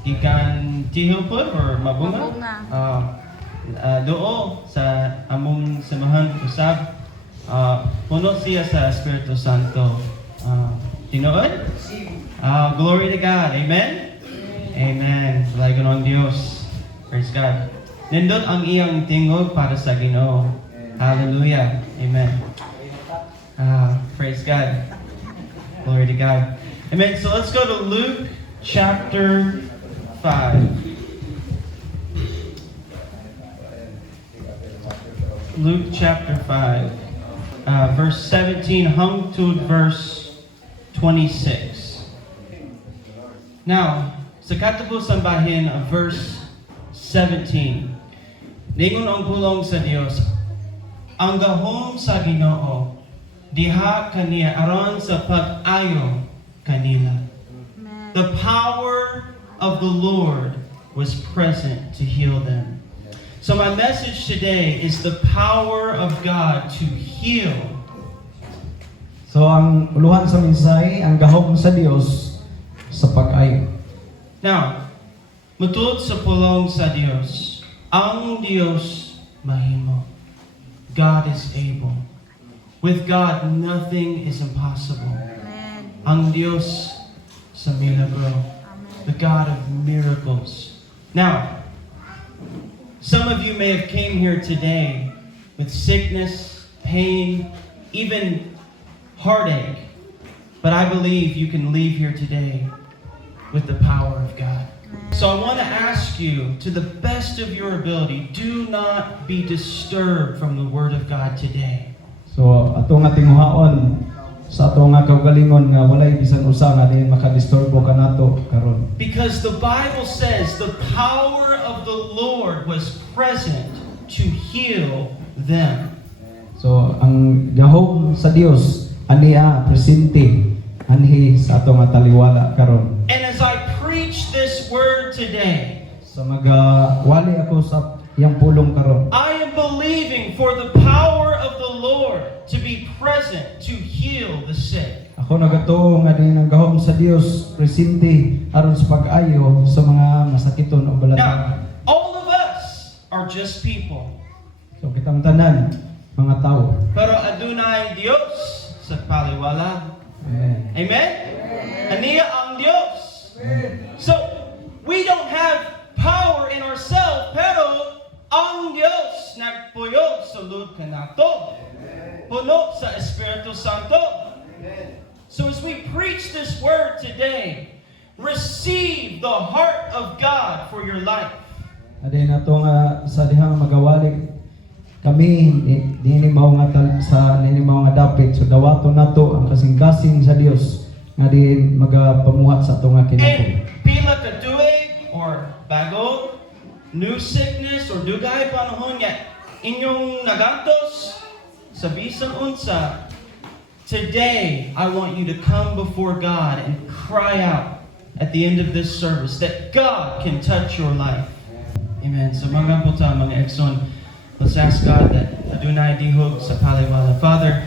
Gikan tihupod or mabunga? Doo sa among samahan usab. Puno siya sa Espiritu Santo. Tinuod? Glory to God. Amen? Amen. Salamat ng Diyos. Praise God. Nindot ang iyang tingog para sa Ginoo. Hallelujah. Amen. Praise God. Glory to God. Amen. So let's go to Luke chapter 5. Luke chapter 5, verse 17 hung to verse 26. Now, sa katapos ang bahin of verse 17, ningon ang pulong sa Dios, ang gahom sa Ginoo, diha kaniya aron sa pag-ayo kanila. The power of the Lord was present to heal them. So my message today is the power of God to heal. So ang uluhan sa mensahe, ang gahom sa Dios sa pag-ayo. Now, matulog sa pulong sa Dios, ang Dios mahimo. God is able. With God, nothing is impossible. Ang Dios sa milagro. The God of miracles. Now, some of you may have came here today with sickness, pain, even heartache. But I believe you can leave here today with the power of God. So I want to ask you, to the best of your ability, do not be disturbed from the Word of God today. So ato nga tinguhaon sa ato nga kaugalingon nga walay bisan usa nga diin makadisturbo kanato karon. Because the Bible says the power of the Lord was present to heal them. So ang gahom sa Dios aniya presente anhi sa ato nga taliwala karon. And as I preach this word today, Sa magawali ako sa iyang pulong karon. I am believing for the power of the Lord to be present to heal the sick. Ako nagatuo nga din ang gahom sa Dios presente aron sa pag-ayo sa mga masakiton o balatang. Now, all of us are just people. So kitang tanan mga tao. Pero adunay Dios sa paliwala. Amen. Amen? Aniya ang Dios. So, we don't have power in ourselves, pero ang Dios nagpuyo sulod kanato. Puno sa Espiritu Santo. So as we preach this word today, receive the heart of God for your life. Adi na to nga sa dihang magawali kami dinhi mao nga sa dinhi mao nga dapit so dawaton nato ang kasing-kasing sa Dios nga din magapamuhat sa ato nga And kinabuhi. pila ka duig or bago, new sickness or dugay panahon nga inyong nagantos sa bisan unsa. Today, I want you to come before God and cry out at the end of this service that God can touch your life. Amen. So mga puta, mga Exxon, let's ask God that adunay dihog sa paliwala. Father,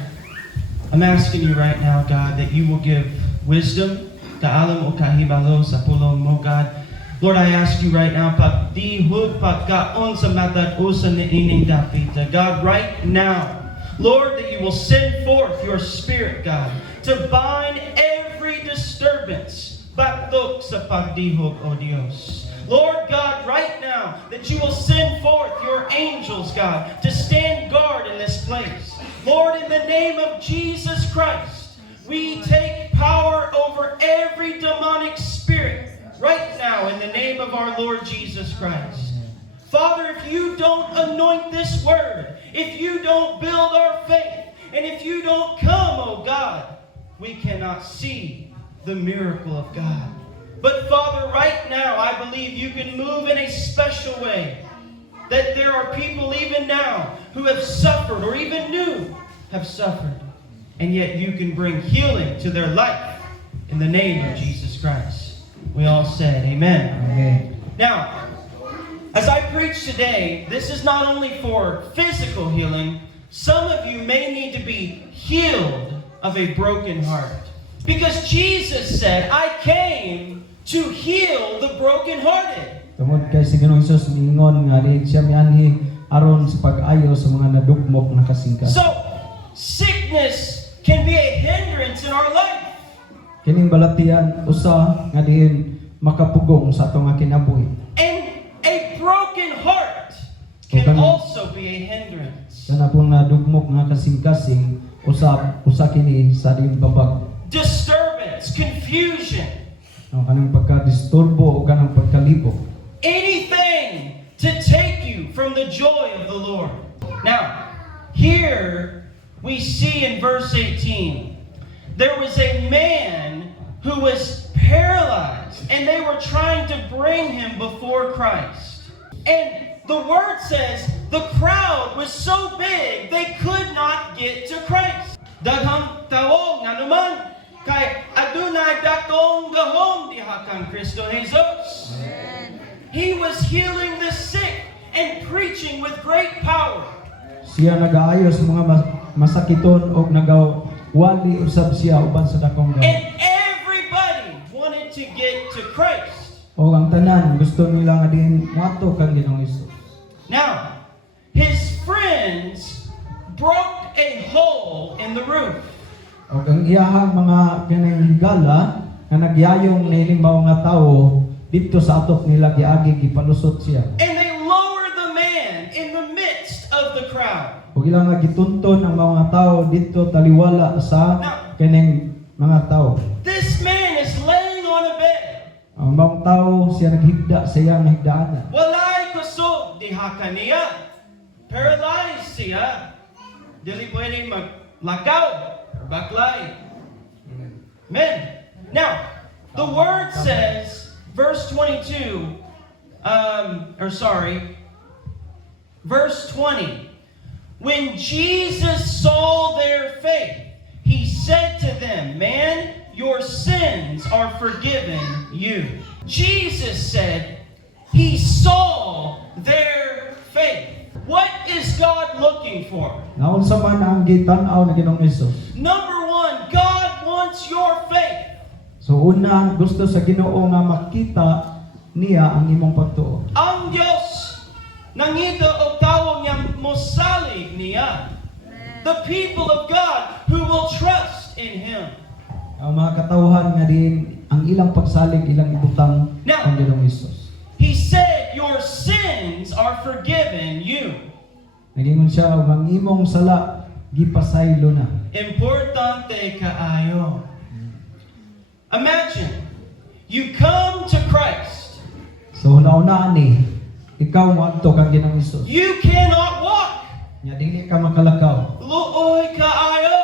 I'm asking you right now, God, that you will give wisdom, kaalam o kahibalo sa pulong mo, God. Lord, I ask you right now, pagdihog, pagkaon sa matag usa ni ining dapita. God, right now, Lord, that you will send forth your Spirit, God, to bind every disturbance. Batok sa pagdihog, O Dios. Lord God, right now, that you will send forth your angels, God, to stand guard in this place. Lord, in the name of Jesus Christ, we take power over every demonic spirit right now in the name of our Lord Jesus Christ. Father, if you don't anoint this word, if you don't build our faith, and if you don't come, oh God, we cannot see the miracle of God. But Father, right now, I believe you can move in a special way. That there are people even now who have suffered or even knew have suffered. And yet you can bring healing to their life in the name of Jesus Christ. We all said amen. Amen. Now, as I preach today, this is not only for physical healing. Some of you may need to be healed of a broken heart. Because Jesus said, I came to heal the brokenhearted. Tungod kay si Ginoong Hesus miingon nga di siya mianhi aron sa pag-ayo sa mga nadugmok na kasingkas. So, sickness can be a hindrance in our life. Kining balatian usa nga diin makapugong sa atong nga kinabuhi. And a broken heart can also be a hindrance. Kana pong nadugmok nga kasing-kasing usa kini sa diin babag. Disturbance, confusion, Kanang pagka-disturbo o kanang pagkalibog. anything to take you from the joy of the Lord. Now, here we see in verse 18, there was a man who was paralyzed, and they were trying to bring him before Christ. And the word says the crowd was so big they could not get to Christ. Daghang tawo nga naman kay adunay dakong gahom diha kang Kristo Jesus. He was healing the sick and preaching with great power. Siya nagaayo sa mga masakiton o nagawali usab siya uban sa dakong gahom. And everybody wanted to get to Christ. O ang tanan gusto nila nga din moadto kang Ginoong Hesus. Now, his friends broke a hole in the roof. O ang iyahang mga kanang higala nga nagyayong nilimaw nga tawo dito sa atok nila giagi gipalusot siya. And they lowered the man in the midst of the crowd. O ilang nga gitunton ang mga tawo dito taliwala sa kanang mga tawo. This man is laying on a bed. Ang mga tawo siya naghigda sa iyang higdaanan. Walay kusog diha kaniya. Paralyzed siya. Dili pwede maglakaw or baklay. Amen. Now, the word says, verse 22, verse 20, when Jesus saw their faith, he said to them, man, your sins are forgiven you. Jesus said, he saw their faith. What is God looking for? Naunsa man ang gitan-aw na Ginoong Hesus. Number one, God wants your faith. So una gusto sa Ginoo nga makita niya ang imong pagtuo. Ang Diyos nangita o tawag niya mosalig niya. The people of God who will trust in Him. Ang mga katawhan nga din ang ilang pagsalig ilang ibutang Now, ang Ginoong Hesus. He said, your sins are forgiven you. Nagingon siya og ang imong sala gipasaylo na. Importante kaayo. Imagine, you come to Christ. So una-una ani ikaw moadto kang Ginoong Hesus. You cannot walk. Nya dili ka makalakaw. Luoy kaayo.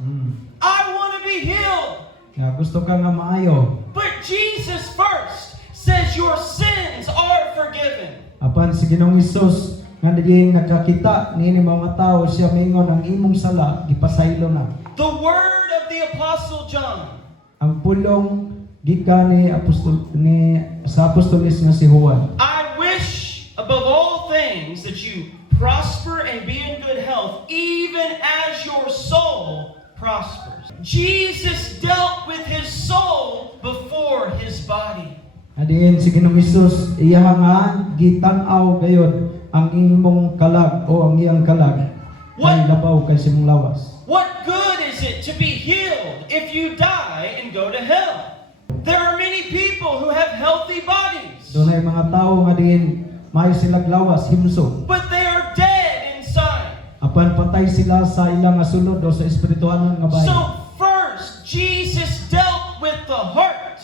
Hmm. I want to be healed. Nga gusto ka nga maayo. But Jesus first says your sins are forgiven. Apan si Ginoong Hesus nga naging nakakita niini mga tawo siya mingon ang imong sala gipasaylo na. The word of the Apostle John. Ang pulong gikan ni sa apostolis nga si Juan. I wish above all things that you prosper and be in good health, even as your soul prospers. Jesus dealt with his soul before his body. Adiin si Ginoong Hesus iya nga gitan-aw gayud ang imong kalag o ang iyang kalag ay labaw kay simong lawas. What good is it to be healed if you die and go to hell? There are many people who have healthy bodies, Dunay mga tawo nga diin may silang lawas himsog. but they are dead inside. Apan patay sila sa ilang nga sulod o sa espirituhanon nga bahin. So first, Jesus dealt with the heart.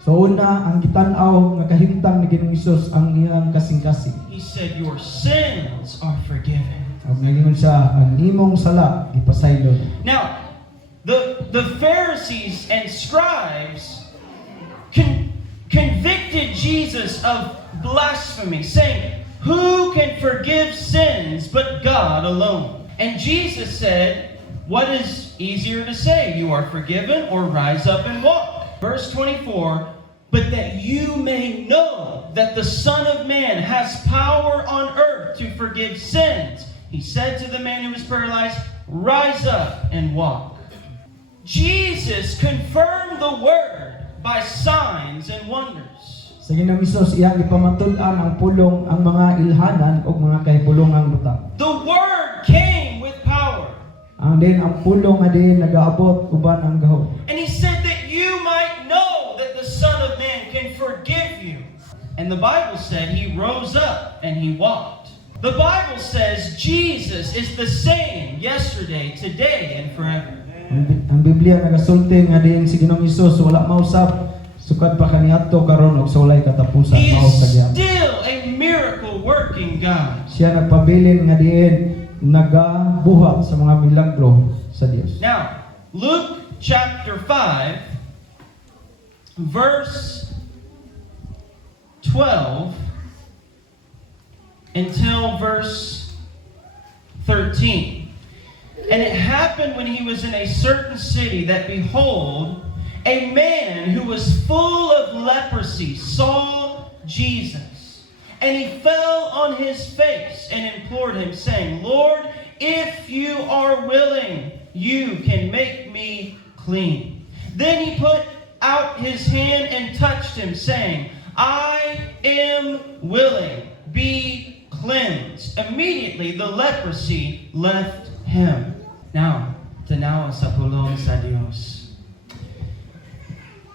So una ang gitan-aw nga kahimtang ni Ginoong Hesus ang iyang kasing-kasing. He said, your sins are forgiven. Ug nagingon siya ang imong sala gipasaylo. Now, the Pharisees and scribes convicted Jesus of blasphemy, saying, who can forgive sins but God alone? And Jesus said, what is easier to say, you are forgiven, or rise up and walk? Verse 24, but that you may know that the Son of Man has power on earth to forgive sins. He said to the man who was paralyzed, rise up and walk. Jesus confirmed the word by signs and wonders. Sa Ginoong Hesus iyang ipamatud-an ang pulong ang mga ilhanan o mga kahibulongang butang. The Word came with power. Ang pulong nga din nagaabot uban ang gahom. And He said that you might know that the Son of Man can forgive you. And the Bible said He rose up and He walked. The Bible says Jesus is the same yesterday, today, and forever. Ang Biblia nagasulti nga din si Ginoong Hesus wala mausap sukad pa kaniadto karon og sa walay katapusan He mao sa is diyan. still a miracle working God. Siya nagpabilin nga diin nagabuhat sa mga milagro sa Dios. Now, Luke chapter 5, verse 12 until verse 13. And it happened when he was in a certain city that, behold, a man who was full of leprosy saw Jesus. And he fell on his face and implored him, saying, Lord, if you are willing, you can make me clean. Then he put out his hand and touched him, saying, I am willing, be cleansed. Immediately the leprosy left him. Now, tanawa sa pulong sa Dios.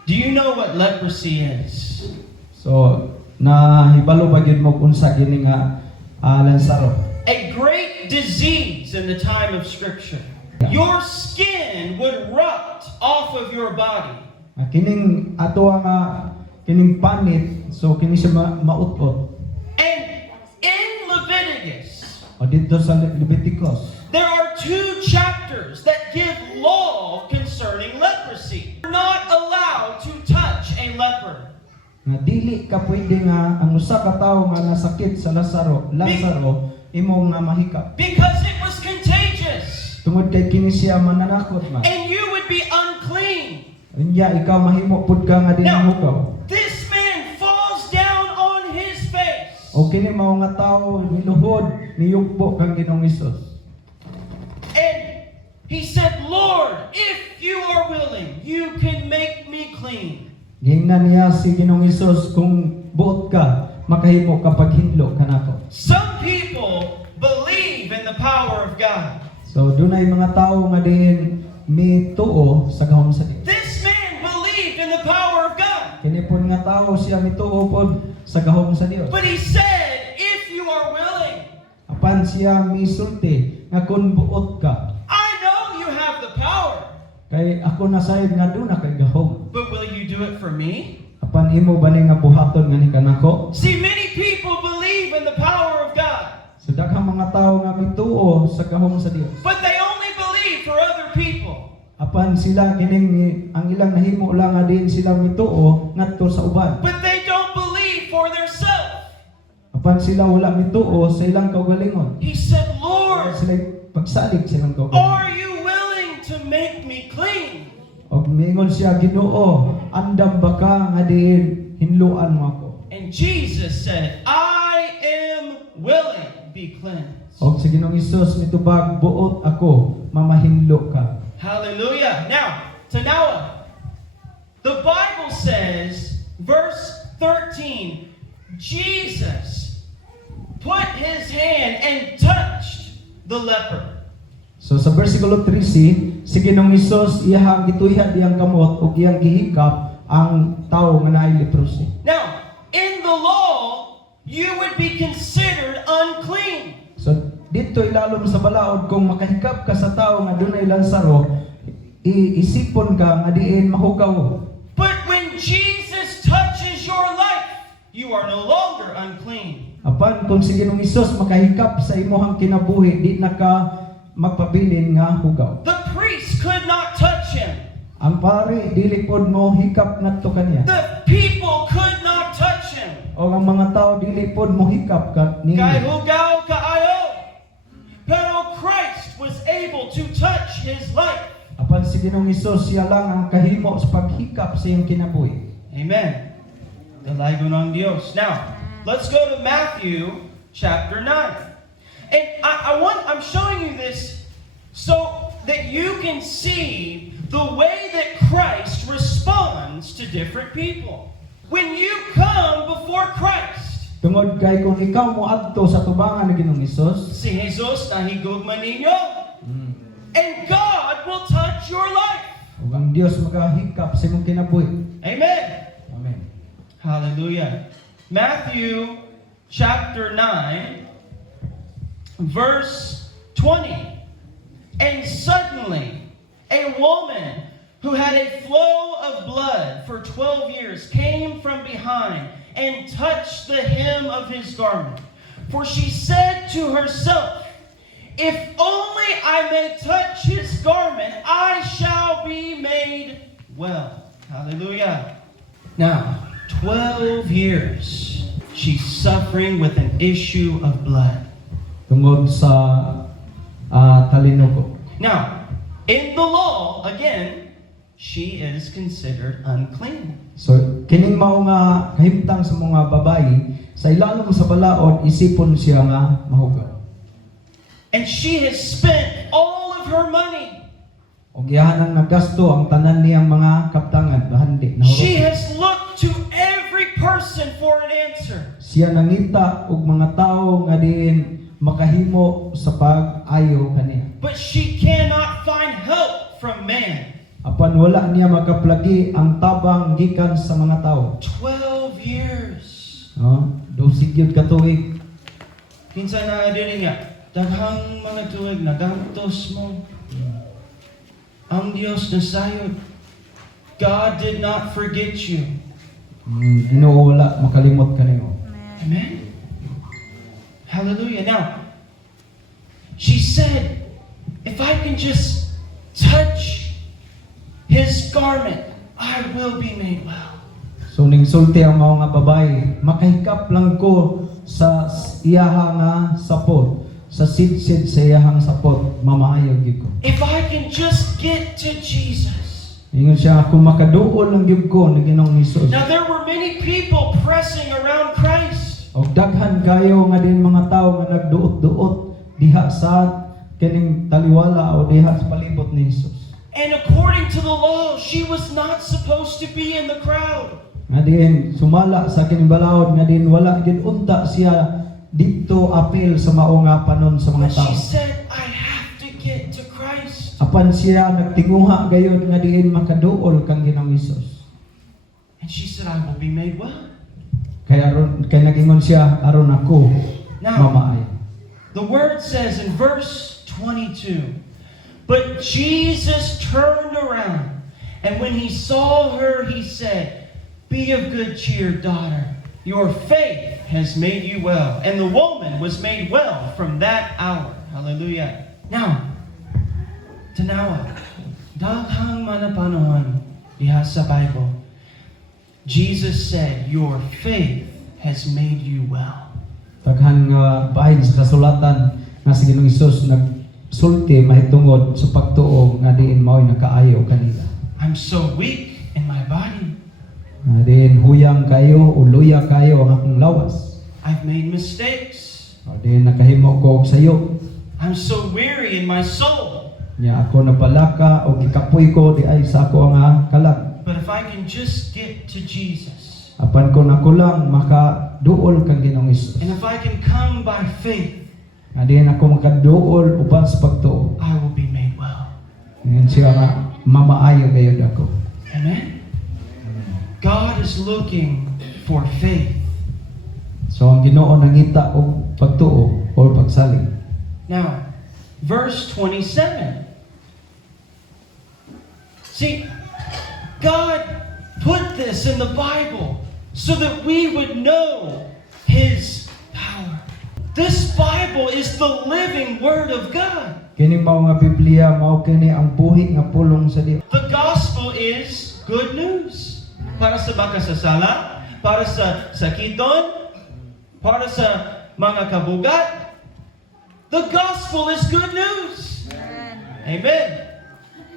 Do you know what leprosy is? So, nahibalo ba gyud mo unsa gini nga lansaro? A great disease in the time of Scripture. Your skin would rot off of your body. Kining ato nga kining panit so kini siya maut-ot. And in Leviticus, O dito sa Leviticus, there are 2 chapters that give law concerning leprosy. You're not allowed to touch a leper. nga dili ka pwede nga ang usa ka tawo nga nasakit sa Lazaro imo nga mahikap. Because it was contagious. Tungod kay kini siya mananakot man. And you would be unclean. Unya ikaw mahimo pud ka nga dinhukaw. This man falls down on his face. O kini mao nga tawo niluhod niyugbo kang Ginoong Hesus. And he said, Lord, if you are willing, you can make me clean. Gingnan niya si Ginoong Hesus kung buot ka makahimo ka paghinlo kanako. Some people believe in the power of God. So dunay mga tawo nga din mituo sa gahom sa Dios. This man believed in the power of God. Kini pud nga tawo siya mituo pod sa gahom sa Dios. But he said, if you are willing, Apan siya misulti nga kun buot ka I know you have the power, kay ako na sayod nga duna kay gahom. but will you do it for me? Apan imo ba ni nga buhaton nga ni kanako? See, many people believe in the power of God, So daghang mga tawo nga mituo sa gahom sa Dios. but they only believe for other people. Apan sila kining ang ilang nahimo lang nga din sila mituo ngadto sa uban. But they don't believe for themselves. Apan sila wala mituo sa ilang kaugalingon. He said, Lord, Sila pagsalig silang kaugalingon. are you willing to make me clean? Og mingon siya, Ginoo, andam ba ka nga diin hinluan mo ako? And Jesus said, I am willing, be cleansed. Og sa Ginoong Hesus mitubag buot ako, mamahinlo ka. Hallelujah. Now, Tanawa, the Bible says, verse 13, Jesus put his hand and touched the leper. So sa versikulo 3c, si Ginoong Hesus iyang gituyhan iyang kamot ug iyang gihikap ang tawo nga naay leprosy. Now, in the law, you would be considered unclean. So dito ilalom sa balaod kung makahikap ka sa tawo nga dunay lansaro, iisipon ka nga diin mahugaw. But when Jesus touches your life, you are no longer unclean. Apan kung si Ginoong Hesus makahikap sa imong kinabuhi, di na ka magpabilin nga hugaw. The priest could not touch him. Ang pari dili pod mo hikap ngadto kaniya. The people could not touch him. O ang mga tao dili pod mo hikap ka Kay niya. hugaw kaayo. Pero Christ was able to touch his life. Apan si Ginoong Hesus siya lang ang kahimo sa paghikap sa iyang kinabuhi. Amen. Dalago ng Diyos. Now, let's go to Matthew chapter 9. And I'm showing you this so that you can see the way that Christ responds happens to different people. When you come before Christ, Tungod kay kung ikaw moadto sa tubangan ni Ginoong Hesus, si Jesus nahigugma ninyo, and God will touch your life. ug ang Dios makahikap sa imong kinabuhi. Amen. Amen. Hallelujah. Matthew chapter 9, verse 20. And suddenly, a woman who had a flow of blood for 12 years came from behind and touched the hem of his garment. For she said to herself, if only I may touch his garment, I shall be made well. Hallelujah. Now, 12 years, she's suffering with an issue of blood. Tungod sa talinugo. Now, in the law, again, she is considered unclean. So kining mao nga kahimtang sa mga babayi, sa ilalom sa balaod isipon siya nga mahugaw. And she has spent all of her money. Og iyahan ang nagasto ang tanan niyang mga kaptangan bahandi She nahurot. has looked to every person for an answer. Siya nangita og mga tawo nga diin makahimo sa pag-ayo kaniya. But she cannot find help from man. Apan wala niya makaplagi ang tabang gikan sa mga tawo. 12 years. No? 12 gyud ka tuig. Kinsa na diri nga, daghang mga tuig nagantos mo. Ang Dios nasayod. God did not forget you. Ginoo wala makalimot kanimo. Amen. Hallelujah. Now, she said, if I can just touch his garment, I will be made well. So ning sulti ang mao nga babae, makahikap lang ko sa iyaha nga sapot, sa sidsid sa iyahang sapot, mamaayo gyud ko. If I can just get to Jesus. Ingon siya, kung makaduol lang gyud ko ni Ginoong Hesus. Now, there were many people pressing around Christ. Og daghan kayo nga din mga tawo nga nagduot-duot diha sa kining taliwala o diha sa palibot ni Hesus. And according to the law, she was not supposed to be in the crowd. Nga din sumala sa kining balaod nga din wala gid unta siya dito apil sa mao nga panon sa mga But tawo. she said, I have to get to Christ. Apan siya nagtinguha gayud nga diin makaduol kang Ginoong Hesus. And she said, I will be made well. Kay nagingon siya aron ako Now, mamaayo. the word says in verse 22, but Jesus turned around, and when he saw her, he said, be of good cheer, daughter. Your faith has made you well. And the woman was made well from that hour. Hallelujah. Now, tanawa, daghang manapanahon diha sa Bible, Jesus said, your faith has made you well. Daghan nga bahin sa kasulatan nga si Ginoong Hesus nagsulti mahitungod sa pagtuo nga diin mao'y nakaayo kanila. I'm so weak in my body. Nga diin huyang kayo o luya kayo ang akong lawas. I've made mistakes. O diin nakahimo ko og sayo. I'm so weary in my soul. Nya ako napalaka o gikapoy ko di ay sa ako nga kalag. But if I can just get to Jesus, Apan kung ako lang makaduol kang Ginoong Hesus. and if I can come by faith, Nga diin ako makaduol uban sa pagtuo. I will be made well. Ngayon siya nga mamaayo gayud ako. Amen? God is looking for faith. So ang Ginoo nangita og pagtuo o pagsalig. Now, verse 27. See, God put this in the Bible so that we would know His power. This Bible is the living Word of God. Kini mao nga Biblia mao kini ang buhi nga pulong sa Dios. The gospel is good news. Para sa makasasala, para sa sakiton, para sa mga kabugat. The gospel is good news. Amen.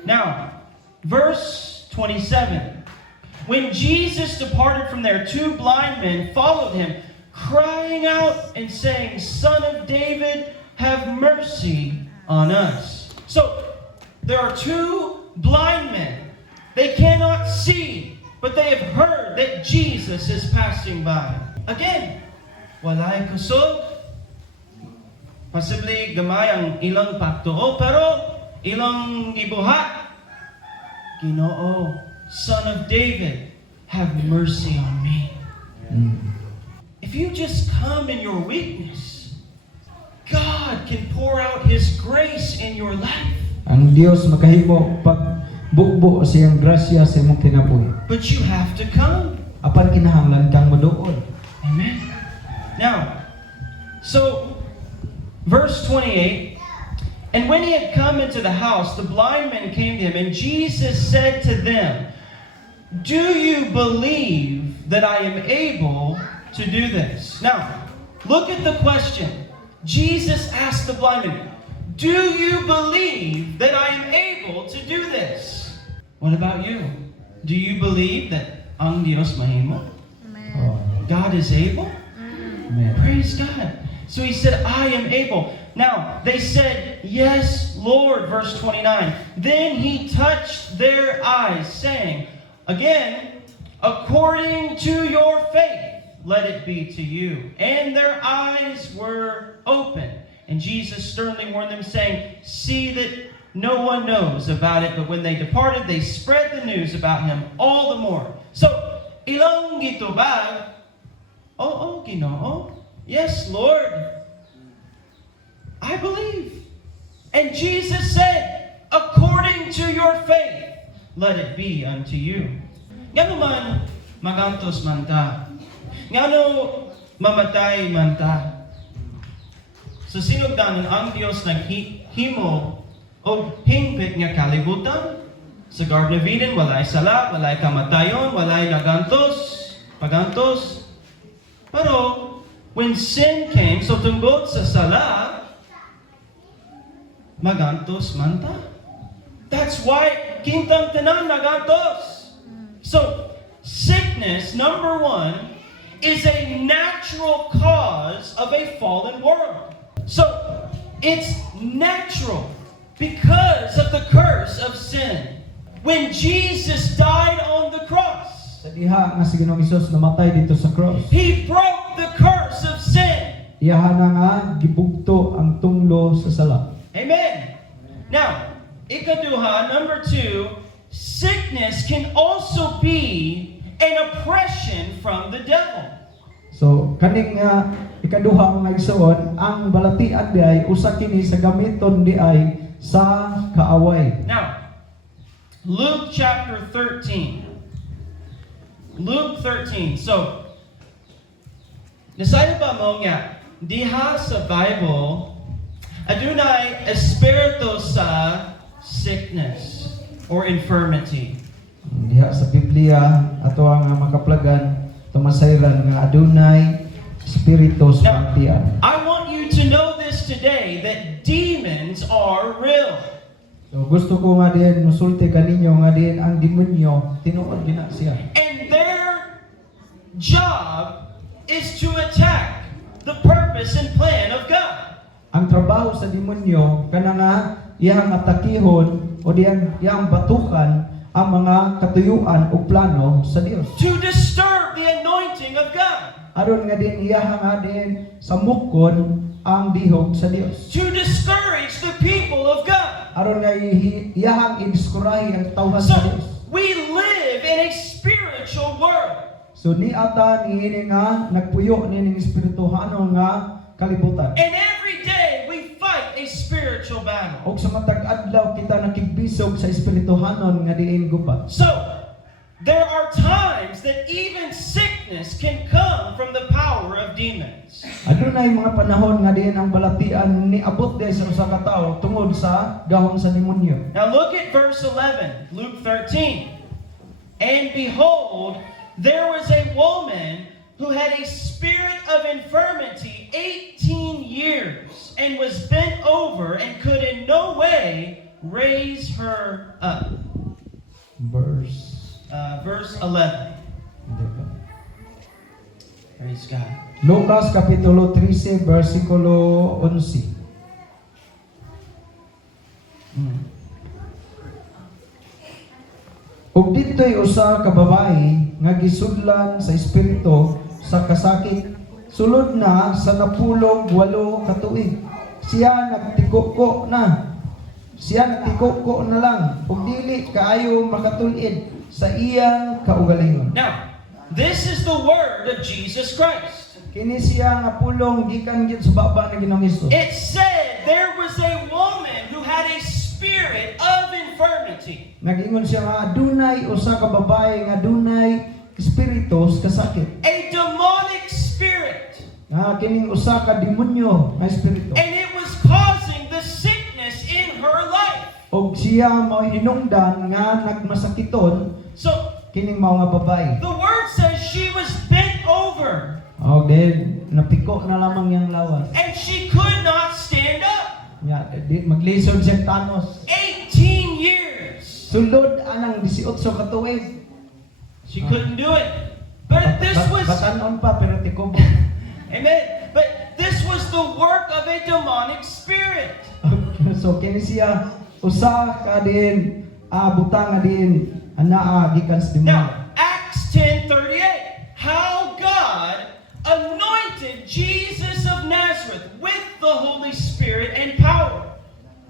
Now, verse 27. When Jesus departed from there, two blind men followed him, crying out and saying, Son of David, have mercy on us. So, there are two blind men. They cannot see. but they have heard that Jesus is passing by. Again, walay kusog. Possibly gamay ang ilang pagtuo, pero ilang gibuhat. Ginoo, Son of David, have mercy on me. If you just come in your weakness, God can pour out His grace in your life. Ang Dios makahimo pagbukbo siyang grasya sa imong kinabuhi. But you have to come. Apan kinahanglan kang moduol. Amen. Now, so, verse 28, and when he had come into the house, the blind men came to him, and Jesus said to them, do you believe that I am able to do this? Now, look at the question. Jesus asked the blind men, do you believe that I am able to do this? What about you? Do you believe that ang Dios mahimo? Oh. God is able? Amen. Praise God. So he said, I am able. Now, they said, yes, Lord, verse 29. Then he touched their eyes, saying, again, according to your faith, let it be to you. And their eyes were open. And Jesus sternly warned them, saying, see that no one knows about it. But when they departed, they spread the news about him all the more. So, ilang gitubag, oh, Ginoo. Yes, Lord. I believe. And Jesus said, according to your faith, let it be unto you. Ngano man magantos man ta. Ngano mamatay man ta. Sa sinugdanan ang Dios naghimo o hingpit nga kalibutan. Sa Garden of Eden, walay sala, walay kamatayon, walay nagantos, pagantos. Pero, when sin came, so tungkol sa sala, magantos man ta. That's why kintang tanan nagantos. So, sickness, number one, is a natural cause of a fallen world. So, it's natural because of the curse of sin. When Jesus died on the cross, Sa diha nga si Ginoong Hesus namatay dito sa cross. He broke the curse of sin. Iyaha na nga gibugto ang tunglo sa sala. Amen. Now, ikaduha, number 2, sickness can also be an oppression from the devil. So kaning ikaduha nga igsoon, ang balatian di ay usa kini sa gamiton di ay sa kaaway. Now, Luke chapter 13. Luke 13. So, nasaya ba mo nga, diha sa Bible, adunay espiritu sa sickness or infirmity. Diha sa Biblia ato ang makaplagan tumasayran nga adunay espiritu sa balatian. I want you to know this today, that demons are real. So gusto ko nga din musulti kaninyo nga din ang demonyo tinuod din na siya. And their job is to attack the purpose and plan of God. Ang trabaho sa demonyo kana nga iyang atakihon o iyang batukan ang mga katuyuan o plano sa Dios. To disturb the anointing of God. Aron nga din iyang nga din samukon ang dihog sa Dios. To discourage the people of God. Aron nga iyang idiskurahi ang tawhan So, sa Dios. we live in a spiritual world. So ni ata niini nga nagpuyo ni ning espirituhanon nga kalibutan. And every day we fight a spiritual battle. Og sa matag adlaw kita nakigbisog sa espirituhanon nga diin gubat. So, there are times that even sickness can come from the power of demons. Adunay mga panahon nga diin ang balatian ni abot day sa usa ka tawo tungod sa gahom sa demonyo. Now look at verse 11, Luke 13. And behold, there was a woman who had a spirit of infirmity 18 years and was bent over and could in no way raise her up. Verse 11. Praise God. Lucas kapitulo 13 versikulo 11. Ug dito'y usa ka babae nga gisudlan sa espiritu sa kasakit sulod na sa napulog 8 ka tuig. Siya nagtikuko na. Siya nagtikuko na lang ug dili kaayo makatulid sa iyang kaugalingon. Now, this is the word of Jesus Christ. Kini siya nga pulong gikan gyud sa baba ni Ginoong Hesus. It said there was a woman who had a spirit of infirmity. Nagingon siya nga adunay usa ka babae nga adunay espiritu sa kasakit. A demonic spirit. Nga kining usa ka demonyo nga espiritu. And it was causing the sickness in her life. Og siya mao hinungdan nga nagmasakiton So, kining mao nga babae. the word says she was bent over Og then napiko na lamang yang lawas. and she could not stand up. Nga di maglisod siya tanos. 18 years. Sulod anang 18 ka tuig. She couldn't do it. But this was, batanon pa pero tikobo. amen. But this was the work of a demonic spirit. So kini siya usa ka din butang nga din anaa gikan sa demonyo. Now, Acts 10:38. How God anointed Jesus of Nazareth with the Holy Spirit and power.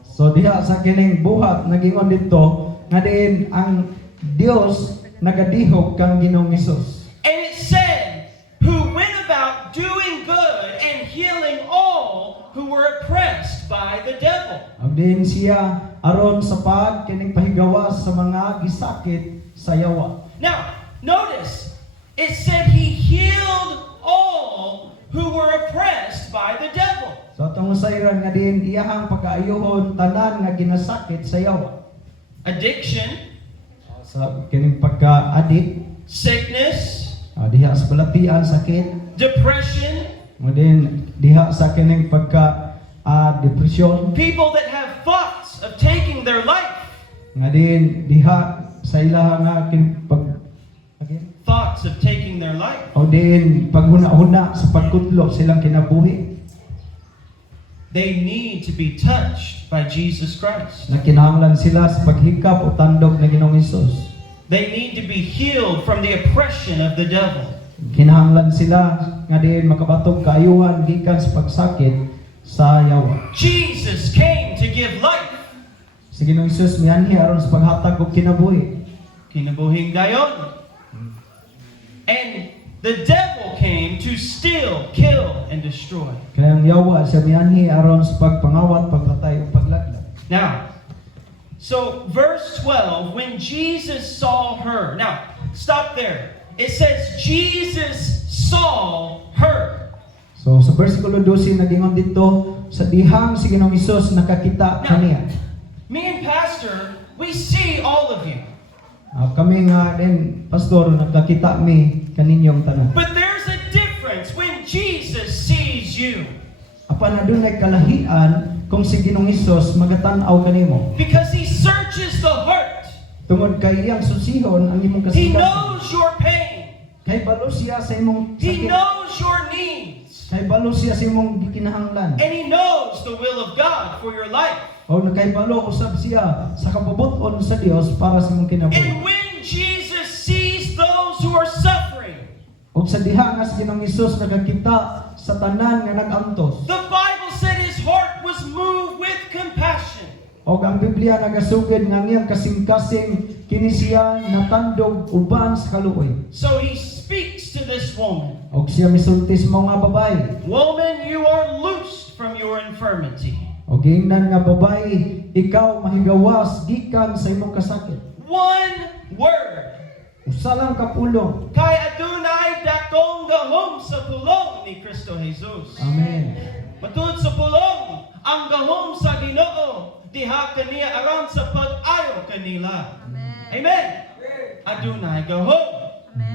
So diha sa kining buhat nagingon dito nga din ang Dios nagadihog kang Ginoong Hesus. And it said, who went about doing good and healing all who were oppressed by the devil. Ang din siya aron sa pag kining pahigawas sa mga gisakit sa yawa. Now, notice, it said he healed all who were oppressed by the devil. So atong usayran nga din iyahang pagkaayohon tanan nga ginasakit sa yawa. Addiction, Sa kining pagka-addict, sickness, diha sa balatian sakit, depression, mo din diha sa kining pagka depresyon, people that have thoughts of taking their life, nga din diha sa ilaha nga kining pag again thoughts of taking their life. o din paghuna-huna sa pagkutlo silang kinabuhi. They need to be touched by Jesus Christ. Na kinahanglan sila sa paghikap o tandog na Ginoong Hesus. They need to be healed from the oppression of the devil. Kinahanglan sila nga din makabatog kaayuhan gikan sa pagsakit sa yawa. Jesus came to give life. Si Ginoong Hesus mianhi aron sa paghatag og kinabuhi. Kinabuhing dayon. And the devil came to steal, kill, and destroy. Kaya ang yawa siya mianhi aron sa pagpangawat, pagpatay o paglaglag. Now, so verse 12, when Jesus saw her. Now, stop there. It says Jesus saw her. So sa versikulo 12 nagingon dito sa dihang si Ginoong Hesus nakakita kaniya. Me and Pastor, we see all of you. Kami nga din pastor nakakita mi kaninyong tanan. But there's a difference when Jesus sees you. Apan adunay kalahian kung si Ginoong Hesus magatan-aw kanimo. Because he searches the heart. Tungod kay iyang susihon ang imong He kasingkatan. knows your pain. Kay balo siya sa imong He sakit. knows your needs. Kay balo siya sa imong gikinahanglan. And he knows the will of God for your life. O nakahibalo usab siya sa kabubuton sa Dios para sa imong kinabuhi. And when Jesus sees those who are suffering, O sa diha nga si Ginoong Hesus nakakita sa tanan nga nagantos. the Bible said his heart was moved with compassion. O ang Biblia nagasugid nga ngiyang kasing-kasing kini siya natandog uban sa kaluoy. So he speaks to this woman. O siya misulti sa mga babae. Woman, you are loosed from your infirmity. O giingnan nga babae, ikaw mahigawas gikan sa imong kasakit. One word. Usa lang ka pulong. Kay adunay dakong gahom sa pulong ni Kristo Jesus. Amen. Matud sa pulong, ang gahom sa Ginoo diha kaniya aron sa pag-ayo kanila. Amen. Adunay gahom.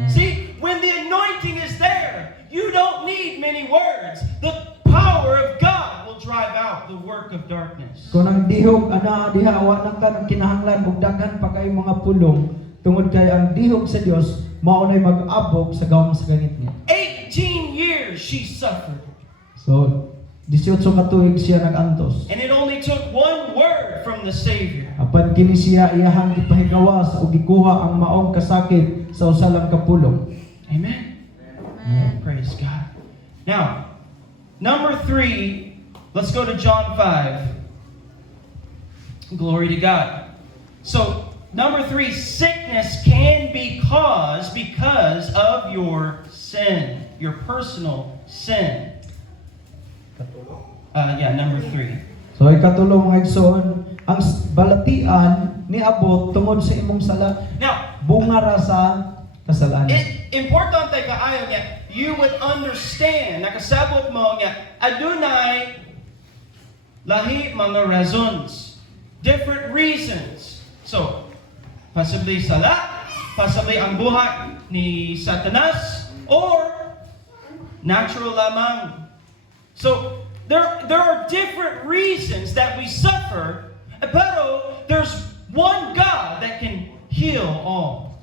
See, when the anointing is there, you don't need many words. The power of God will drive out the work of darkness. Kung ang dihog ana diha wa nang kan kinahanglan og daghan pa kay mga pulong tungod kay ang dihog sa Dios mao nay mag-abog sa gawom sa gangit niya. 18 years she suffered. So 18 ka tuig siya nagantos. And it only took one word from the Savior. Apan kini siya iyahang gipahigawas o gikuha ang maong kasakit sa usa lang ka pulong. Amen. Praise God. Now, number 3, let's go to John 5. Glory to God. So, number 3, sickness can be caused because of your sin, your personal sin. Number 3. So ikatulong mga igsoon, ang balatian ni abot tungod sa imong sala, Now, bunga ra sa kasalanan. importante kaayo nga you would understand nakasabot mo nga adunay lahi mga reasons, different reasons. So, possibly sala, possibly ang buhat ni Satanas, or natural lamang. So, there are different reasons that we suffer, pero there's one God that can heal all.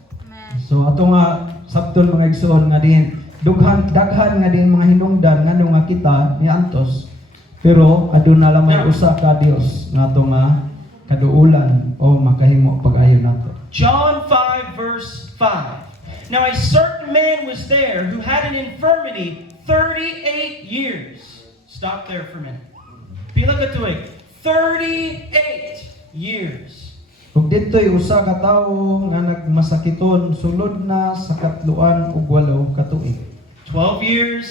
So ato nga sabton mga igsoon nga din daghan nga din mga hinungdan ngano nga kita ni antos, pero aduna lamang usa ka Dios nga ato nga kaduulan o makahimo pag-ayo nato. John 5 verse 5. Now a certain man was there who had an infirmity 38 years. Stop there for a minute. Pila ka tuig? 38 years. Ug dito'y usa ka tawo nga nagmasakiton sulod na sa katluan ug 8 ka tuig. 12 years,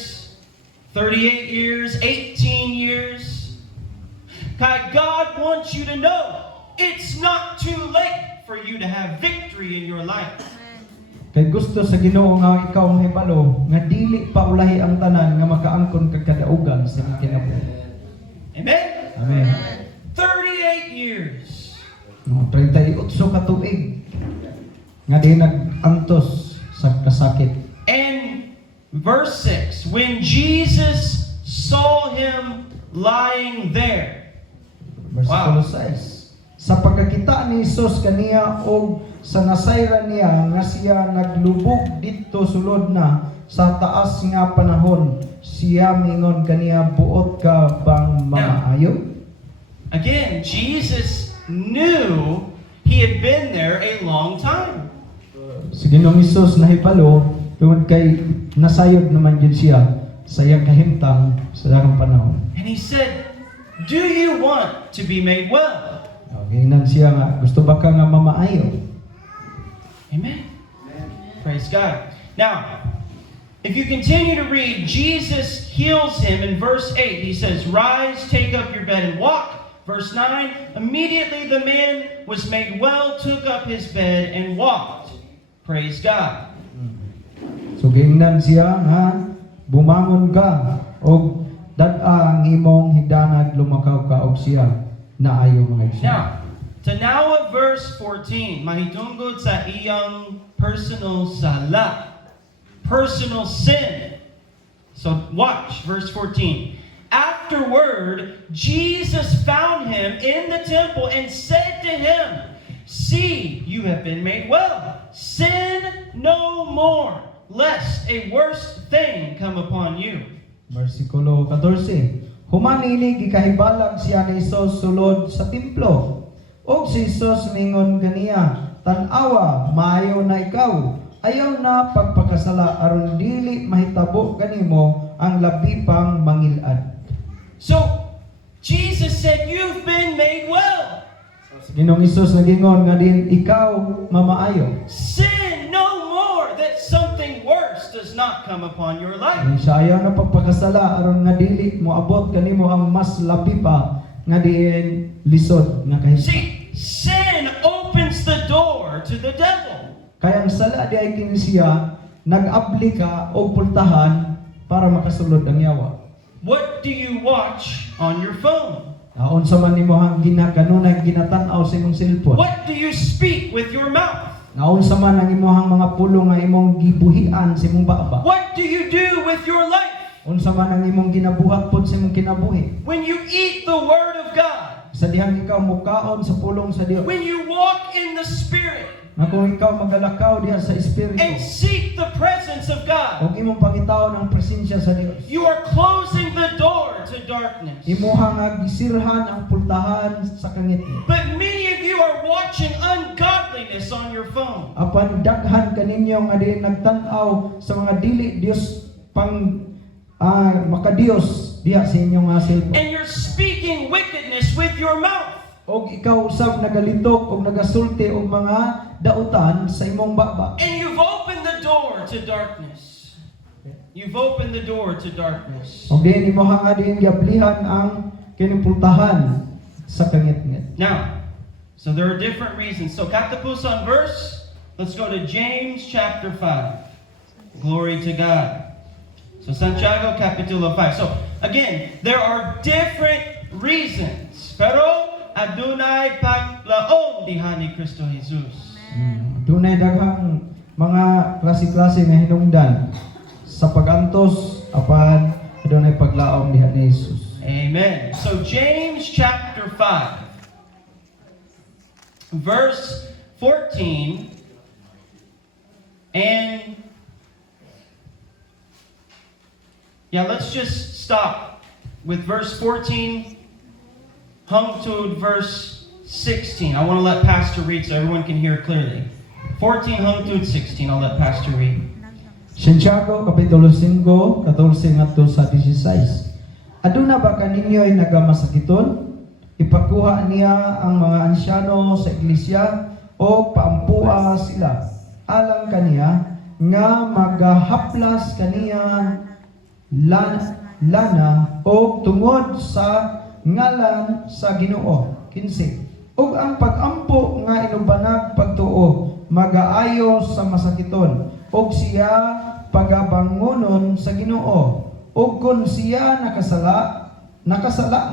38 years, 18 years. God wants you to know it's not too late for you to have victory in your life. Kay gusto sa Ginoo nga ikaw mahibalo nga dili pa ulahi ang tanan nga makaangkon kag kadaugan sa imong kinabuhi. Amen? Amen. 38 years. No, 38 ka tuig nga di nag-antos sa kasakit. And verse 6, when Jesus saw him lying there. Versikulo 6. Sa pagkakita ni Jesus kaniya o sa nasayra niya nga siya naglubog dito sulod na sa taas nga panahon, siya mingon kaniya, buot ka bang mamaayo? Again, Jesus knew he had been there a long time. Si Ginoong Hesus nahibalo tungod kay nasayod naman yun siya sa iyang kahimtang sa dakong panahon. And he said, do you want to be made well? Gingan siya nga, gusto ba ka nga mamaayo? Amen. Praise God. Now, if you continue to read, Jesus heals him in verse 8. He says, rise, take up your bed and walk. Verse 9, immediately the man was made well, took up his bed and walked. Praise God. So gingan siya nga, bumangon ka o dad-a ang imong higdanad lumakaw ka og siya naayo mga igsoon. Now, tanawa verse 14, mahitungod sa iyang personal sala, personal sin. So watch verse 14. Afterward, Jesus found him in the temple and said to him, see, you have been made well. Sin no more, lest a worse thing come upon you. Versikulo 14. Humanini gikahibalag siya ni Jesus sulod sa templo. Og si Jesus mingon kaniya, tan-awa, maayo na ikaw. Ayaw na pagpakasala aron dili mahitabo kanimo ang labi pang mangilad. So, Jesus said, you've been made well. Ginoong Hesus nagingon nga din ikaw mamaayo. Sin no more, that something worse does not come upon your life. Kung siya ayaw na pagpakasala aron nga dili mo abot kanimo ang mas labi pa nga diin lisod nga kahit. See, sin opens the door to the devil. Kaya ang sala di ay kini siya nag-abli ka o pultahan para makasulod ang yawa. What do you watch on your phone? Aon sa man nimo ang ginaganunay ginatan-aw sa imong cellphone. What do you speak with your mouth? Aon sa man ang imong mga pulong nga imong gibuhian sa imong baba. What do you do with your life? Unsa man ang imong ginabuhat pod sa imong kinabuhi. When you eat the Word of God, Sa dihang ikaw mukaon sa pulong sa Dios. when you walk in the Spirit Nga kung ikaw magalakaw diha sa espiritu. and seek the presence of God, Kung imong pangitaw ng presensya sa Dios. you are closing the door to darkness. Imuha nga gisirhan ang pultahan sa kangit-ngit. But many of you are watching ungodliness on your phone. Apan daghan kaninyo nga di nagtan-aw sa mga dili Dios pang makadiyos diha sa inyong cellphone. And you're speaking wickedness with your mouth. Og ikaw usab nagalitok og nagasulti og mga dautan sa imong baba. And you've opened the door to darkness. You've opened the door to darkness. Og diin imuha nga diin gablihan ang kining pultahan sa kangit-ngit. Now, so there are different reasons. So katapos on verse, let's go to James chapter 5. Glory to God. So Santiago Capitulo 5. So again, there are different reasons. Pero adunay paglaom diha ni Kristo Jesus. Dunay daghang mga klase-klase nga hinungdan sa pagantos apan adunay paglaom diha ni Jesus. Amen. So James chapter 5, verse 14, and let's just stop with verse 14 hung to verse 16. I want to let Pastor read so everyone can hear clearly. 14 hung to 16. I'll let Pastor read. Santiago Kapitulo 5, 14 ngadto sa 16. Aduna ba kaninyo ay nagamasakiton? Ipakuha niya ang mga ansyano sa iglesia o paampua sila. Alang kaniya nga magahaplas kaniya lana o tungod sa ngalan sa Ginoo. 15. Ug ang pagampo nga inubanag pagtuo magaayo sa masakiton ug siya pagabangonon sa Ginoo. Ug kun siya nakasala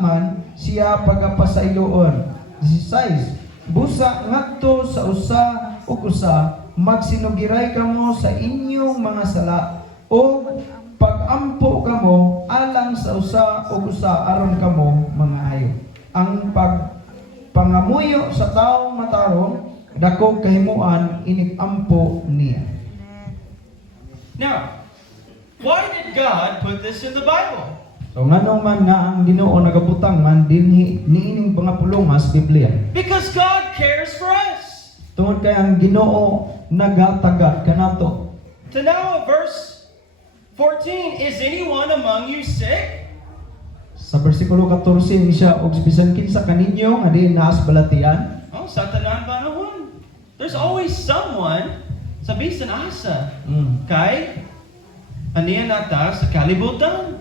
man siya pagapasayloon. 16. Busa ngadto sa usa ug usa magsinugiray kamo sa inyong mga sala ug pagampo kamo alang sa usa ug usa aron kamo mga ayo. Ang pangamuyo sa taong matarong dako kahimuan inigampo niya. Now, why did God put this in the Bible? So nganong man nga ang Ginoo nagabutang man dinhi niining pangapulongas Biblia. Because God cares for us. Tungod kay ang Ginoo nagatagad kanato. So now verse 14, is anyone among you sick? Sa bersikulo 14 siya og bisan kinsa kaninyo nga di naas balatian. Oh, sa tanan panahon. There's always someone sa bisan asa. Kay aniya nata sa kalibutan.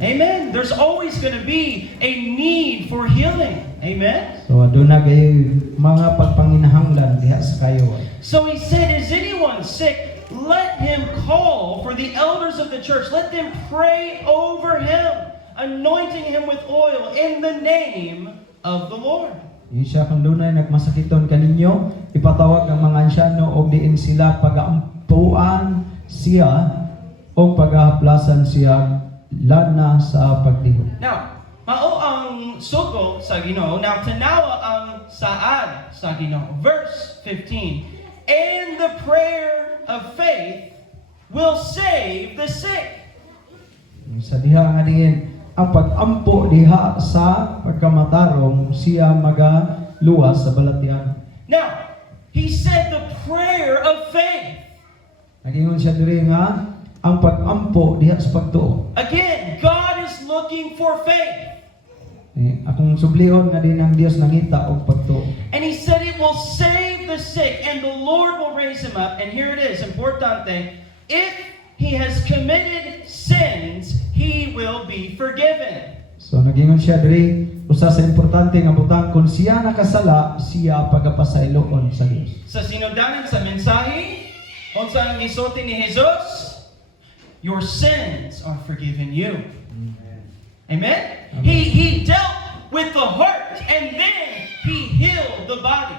Amen. There's always going to be a need for healing. Amen. So aduna gay mga pagpanginahanglan diha sa kayo. So he said, is anyone sick? Let him call for the elders of the church. Let them pray over him, anointing him with oil in the name of the Lord. Siya kung dunay nagmasakiton kaninyo, ipatawag ang mga ansyano og diin sila pagaampuan siya o pagahaplasan siya lana sa pagtihod. Now, mao ang sugo sa Ginoo. Now, tanawa ang saad sa Ginoo. Verse 15. And the prayer of faith will save the sick. Sa diha nga diin ang pagampo diha sa pagkamatarong siya magaluwas sa balatian. Now, he said the prayer of faith. Nagingon siya diri nga ang pagampo diha sa pagtuo. Again, God is looking for faith. Akong sublion nga din ang Dios nangita og pagtuo. And he said it will save the sick and the Lord will raise him up. And here it is, importante. If he has committed sins, he will be forgiven. So nagingon siya diri usa sa importante nga butang kung siya nakasala, siya pagapasayloon sa Dios. Sa sinundanan sa mensahe, unsa ang gisulti ni Jesus? Your sins are forgiven you. Amen? He dealt with the heart and then he healed the body.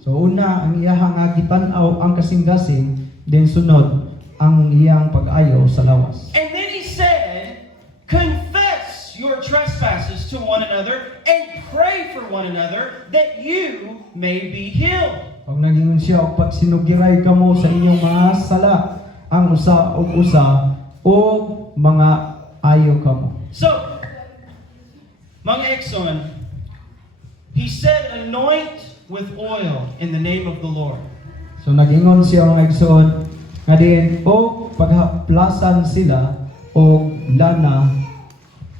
So una ang iyang nga gitan-aw ang kasing-gasing, then sunod ang iyang pag-ayo sa lawas. And then he said, confess your trespasses to one another and pray for one another that you may be healed. Pag nagingon siya og pagsinugiray kamo sa inyong mga sala, ang usa og usa og mga ayo kamo. So, igsoon, he said, anoint with oil in the name of the Lord. So nagingon siya mga igsoon nga diin o paghaplasan sila og lana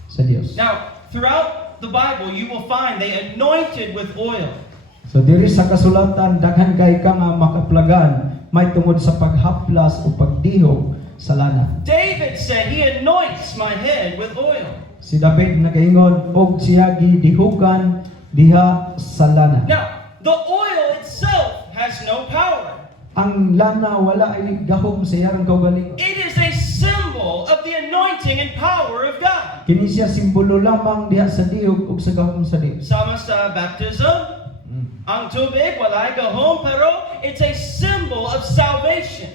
sa Dios. Now, throughout the Bible, you will find they anointed with oil. So diri sa kasulatan daghan kay ka nga makaplagan may tungod sa paghaplas o pagdihog sa lana. David said, he anoints my head with oil. Si David nagaingon og siya gidihugan diha sa lana. Now, the oil itself has no power. Ang lana wala ay gahom sa iyang kaugalingon. It is a symbol of the anointing and power of God. Kini siya simbolo lamang diha sa dihog ug sa gahom sa Dios. Sama sa baptism, ang tubig walay gahom, pero it's a symbol of salvation.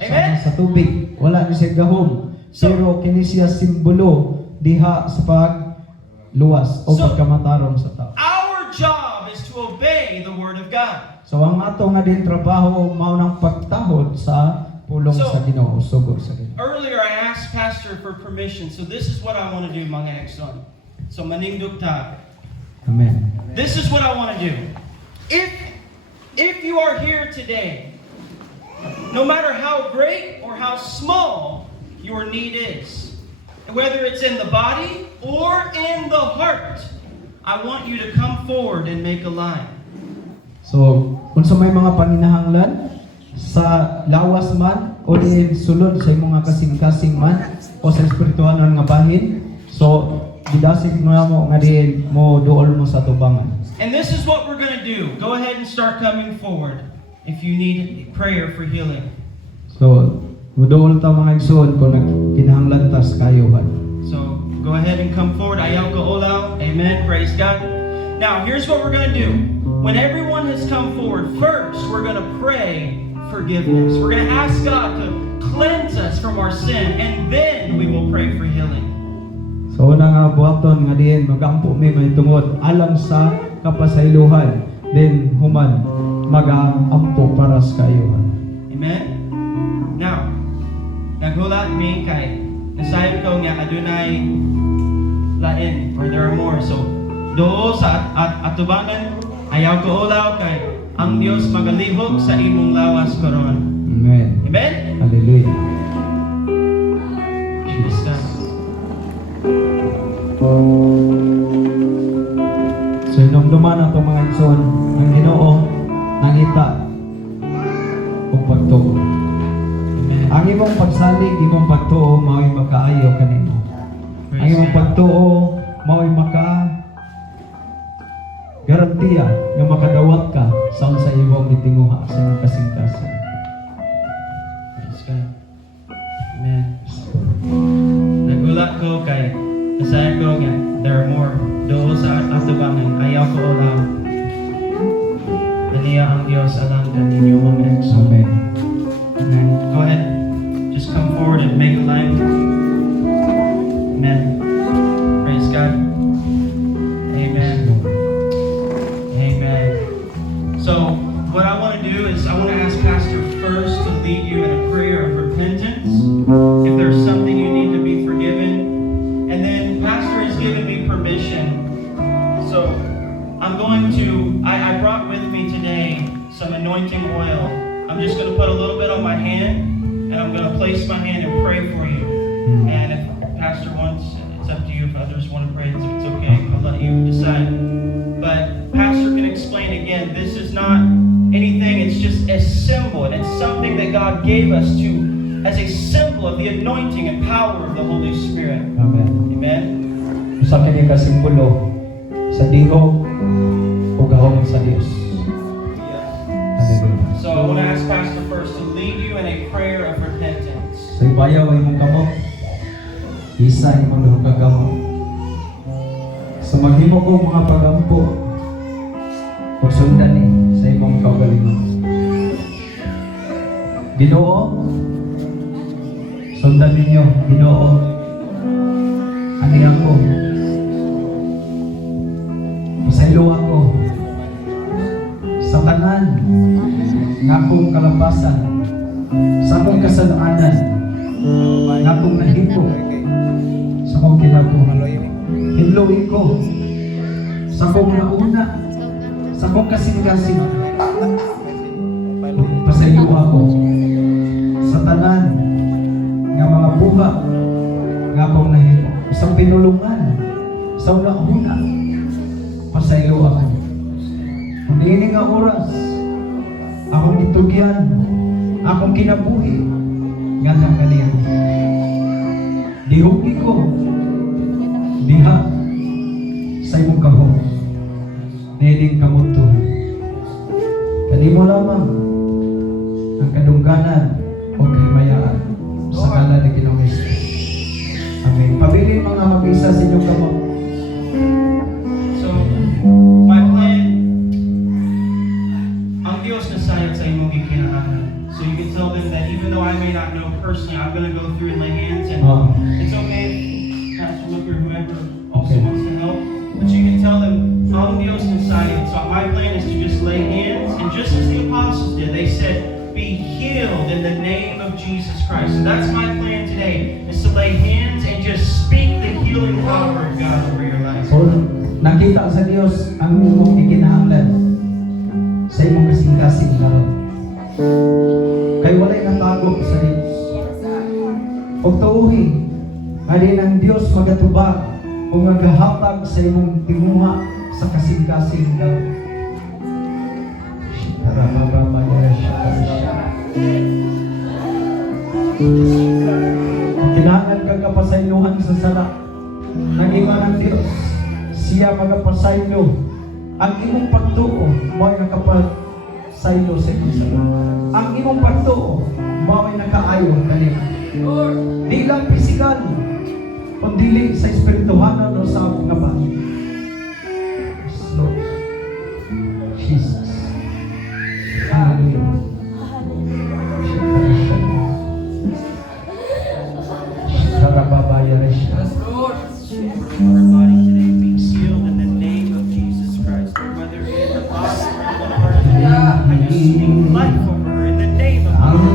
Amen? Sa tubig wala ni siya gahom, So- pero kini siya simbolo diha sa pagluwas o So- pagkamataron sa tao. Our job is to obey the word of God. So ang ato nga din trabaho mao nang pagtahod sa pulong So- sa Ginoo, sugod sa Ginoo. Earlier, I asked Pastor for permission, so this is what I want to do, mga ekson. So maningdog ta. Amen. This is what I want to do. If you are here today, no matter how great or how small your need is, whether it's in the body or in the heart, I want you to come forward and make a line. So, unsa may mga paninahanglan sa lawas man o diin sulod sa imong mga kasing-kasing man o sa espirituhan nga bahin, so gidasig mo nga diin mo duol mo sa tubangan. And this is what we're going to do. Go ahead and start coming forward if you need prayer for healing. So, muduol ta mga igsoon kung nagkinahanglan tas kayuhan. So go ahead and come forward. Ayaw ka olaw. Amen. Praise God. Now, here's what we're going to do. When everyone has come forward, first we're going to pray forgiveness. We're going to ask God to cleanse us from our sin, and then we will pray for healing. So una nga buhaton nga diin magampo mi may tungod alang sa kapasaylohan, then human magampo para sa kayuhan. Amen? Now, naghulat mi kay nasayon ko nga adunay lain, or there are more. So, doo sa atubangan, ayaw ko ulaw kay ang Dios magalihok sa imong lawas karon. Amen. Amen? Hallelujah. Jesus. So hinumduman ang itong mga igsoon ang Ginoo nangita o pagtuo. Amen. Ang imong pagsalig, imong pagtuo mao'y makaayo kanimo. Ang imong Praise God. pagtuo mao'y maka garantiya nga makadawat ka sa unsa imong gitinguha sa imong kasing-kasing. Praise God. Amen. Nagulat ko kay nasayan ko nga there are more. Doon sa atubangan, ayaw ko ulaw. Daniya ang Diyos alanggan ninyo mga ex. Amen. Amen. Go ahead. Just come forward and make a line. Amen. Praise God. Amen. Amen. So, what I want to do is I want to ask Pastor first to lead you in a prayer of repentance. If there's something you need to be forgiven. And then Pastor has given me permission. So, I'm going to, I brought with me today some anointing oil. I'm just going to put a little bit on my hand, and I'm going to place my hand and pray for you. And if Pastor wants, it's up to you. If others want to pray, it's okay. I'll let you decide. But Pastor can explain again, this is not anything, it's just a symbol, and it's something that God gave us to as a symbol of the anointing and power of the Holy Spirit. Amen. Amen? Usa kini ka simbolo sa dihog o gahom sa Dios. Hallelujah. So I want to ask Pastor first to lead you in a prayer of repentance. Sa ibayaw ay mong kamot, isa imong duhog ka kamot. Sa maghimo ko mga pagampo, pagsundan ni sa imong kaugalingon. Ginoo, sundan ninyo, Ginoo, ani ako. Pasaylo ako sa tanan nga akong kalapasan, sa akong kasalanan, nga akong nahimo, sa akong kinabuhi. Hinluin ko sa kong nauna, sa kong kasing-kasing. Pasayo ako sa tanan nga mga buha nga akong nahimo. Isang pinulungan sa una-una. Pasayo ako. Kung diini nga oras, akong itugyan, akong kinabuhi, nga nang kaniya. Dihugi ko, diha, sa imong kahong, nining kamuto. Kanimo lamang, ang kadungganan o kahimayaan sa ngalan ni Ginoong Hesus. Amen. Pabilin mga mag-isa sa inyong kamot. So, my plan, ang Diyos na sayad sa imong gikinahanglan. So you can tell them that even though I may not know personally, I'm going to go through and lay hands, and it's okay if Pastor Luke or whoever also wants to help. But you can tell them, ang Diyos na sayad. So my plan is to just lay hands, and just as the apostles did, they said, be healed in the name of Jesus Christ. So that's my plan today, is to lay hands and just speak the healing power of God over your life. So, nakita sa Diyos ang imong gikinahanglan sa imong kasing-kasing karon. Kay walay natago sa Diyos. Og tuuhi, nga din ang Diyos magatubag o magahatag sa imong tinguha sa kasing-kasing karon. Kailangan kang kapasaylohan sa sala ng iman ng Diyos. Siya magapasaylo. Ang imong pagtuo mo ay nakapasaylo sa imong sala. Ang imong pagtuo mo ay nakaayon kanina. Di lang pisikal, kundi sa espirituhanan o sa nga bahay. Lord Jesus. Hallelujah. Our body today be healed in the name of Jesus Christ. Whether in the body or in the heart, I just speak life over her in the name of Jesus.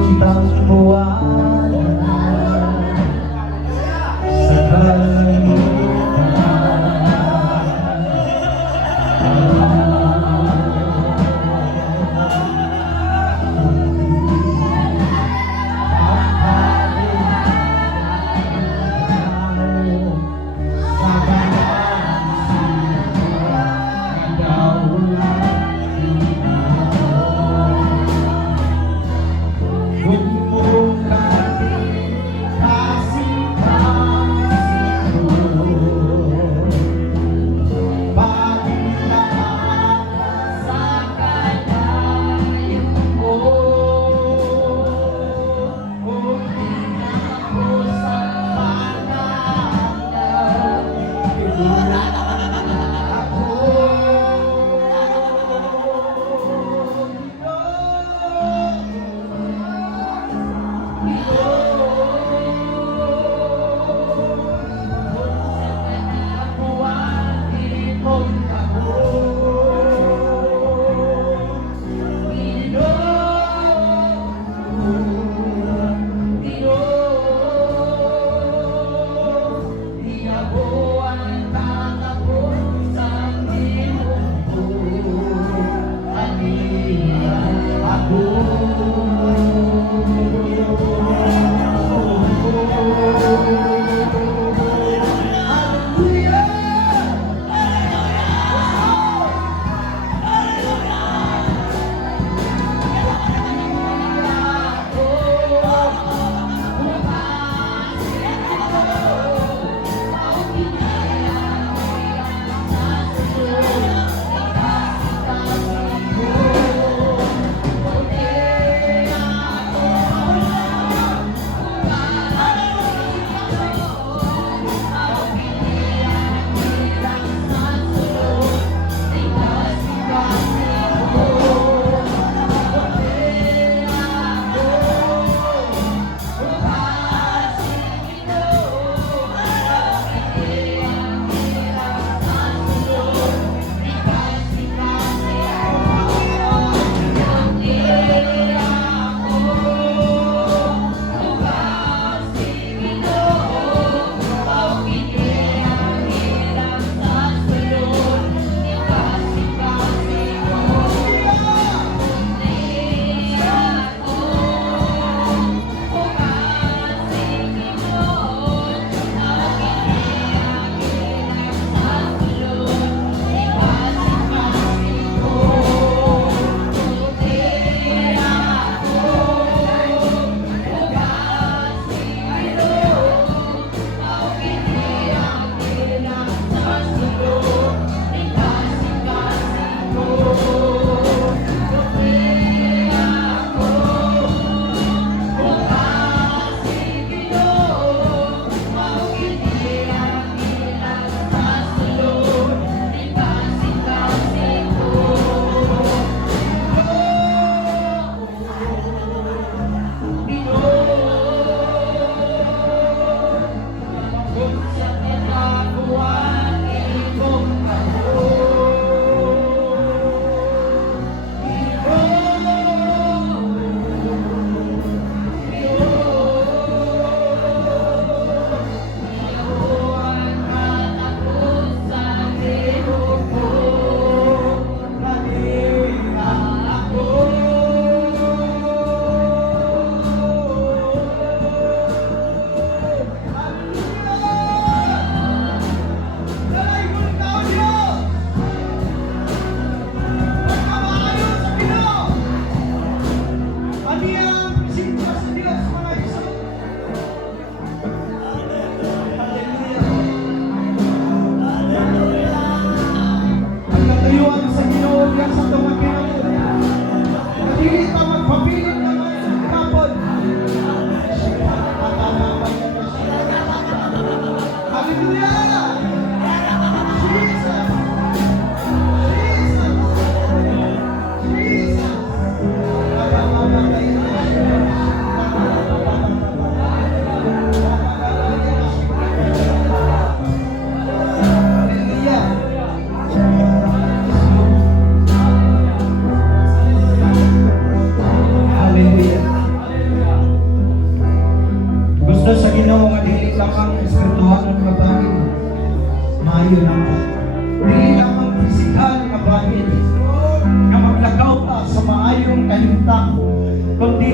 Ginoo nga dili lamang espiritual nga bahin. Maayo naman. Dili lamang pisikal nga bahin. Nga maglakaw ta sa maayong kahimtang. Kundi